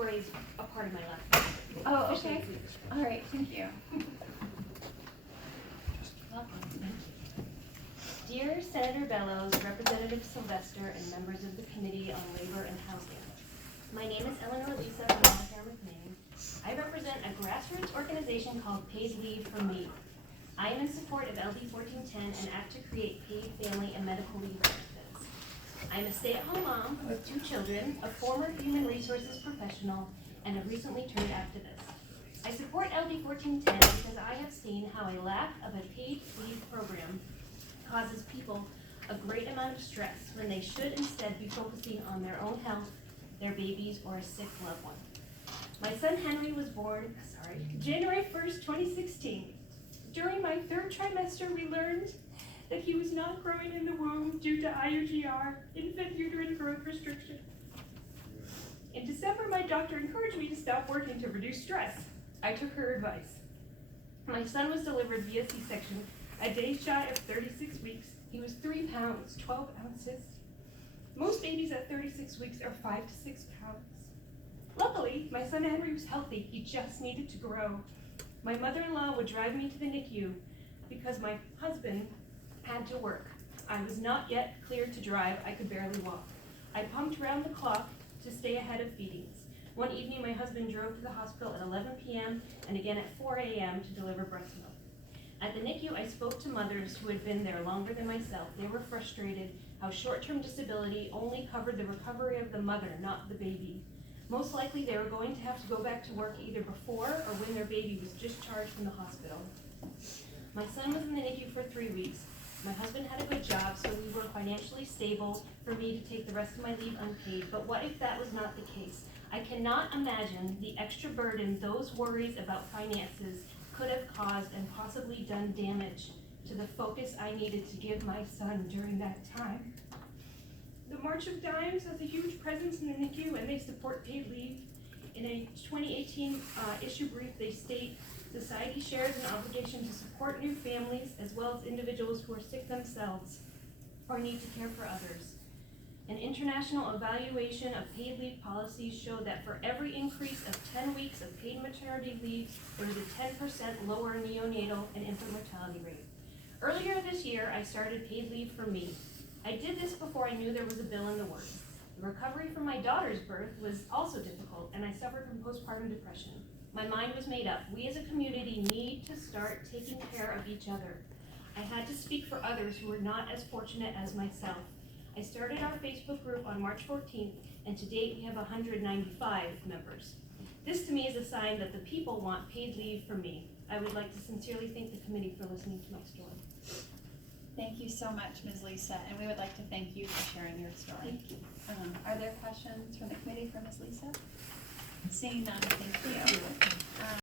graze a part of my life. Oh, Officially okay. it's leadership. All right, thank you. Dear Senator Bellows, Representative Sylvester, and members of the Committee on Labor and Housing. My name is Eleanor Lisa from Falmouth, Maine. I represent a grassroots organization called Paid Leave for Me. I am in support of LD 1410 and act to create paid family and medical leave benefits. I'm a stay-at-home mom with 2 children, a former human resources professional, and a recently turned activist. I support LD 1410 because I have seen how a lack of a paid leave program causes people a great amount of stress when they should instead be focusing on their own health, their babies, or a sick loved one. My son Henry was born, January 1st, 2016. During my 3rd trimester, we learned that he was not growing in the womb due to IUGR, infant uterine growth restriction. In December, my doctor encouraged me to stop working to reduce stress. I took her advice. My son was delivered via C-section a day shy of 36 weeks. He was 3 pounds, 12 ounces. Most babies at 36 weeks are 5 to 6 pounds. Luckily, my son Henry was healthy. He just needed to grow. My mother-in-law would drive me to the NICU because my husband had to work. I was not yet cleared to drive. I could barely walk. I pumped round the clock to stay ahead of feedings. One evening, my husband drove to the hospital at 11 p.m. and again at 4 a.m. to deliver breast milk. At the NICU, I spoke to mothers who had been there longer than myself. They were frustrated how short-term disability only covered the recovery of the mother, not the baby. Most likely, they were going to have to go back to work either before or when their baby was discharged from the hospital. My son was in the NICU for 3 weeks. My husband had a good job, so we were financially stable for me to take the rest of my leave unpaid. But what if that was not the case? I cannot imagine the extra burden those worries about finances could have caused and possibly done damage to the focus I needed to give my son during that time. The March of Dimes has a huge presence in the NICU, and they support paid leave. In a 2018 issue brief, they state, society shares an obligation to support new families as well as individuals who are sick themselves or need to care for others. An international evaluation of paid leave policies showed that for every increase of 10 weeks of paid maternity leave, there was a 10% lower neonatal and infant mortality rate. Earlier this year, I started Paid Leave for Me. I did this before I knew there was a bill in the works. The recovery from my daughter's birth was also difficult, and I suffered from postpartum depression. My mind was made up. We as a community need to start taking care of each other. I had to speak for others who were not as fortunate as myself. I started our Facebook group on March 14th, and to date we have 195 members. This to me is a sign that the people want paid leave for me. I would like to sincerely thank the committee for listening to my story. Thank you so much, Ms. Lisa, and we would like to thank you for sharing your story. Thank you. Are there questions from the committee for Ms. Lisa? Seeing none, thank you.